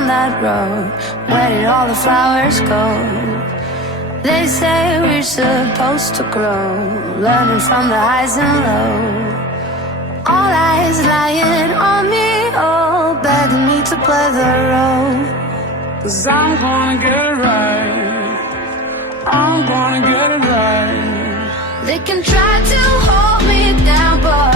down that road. Where did all the flowers go? They say we're supposed to grow, learning from the highs and lows. All eyes lying on me, oh, begging me to play the role. 'Cause I'm gonna get it right, I'm gonna get it right. They can try to hold me down, but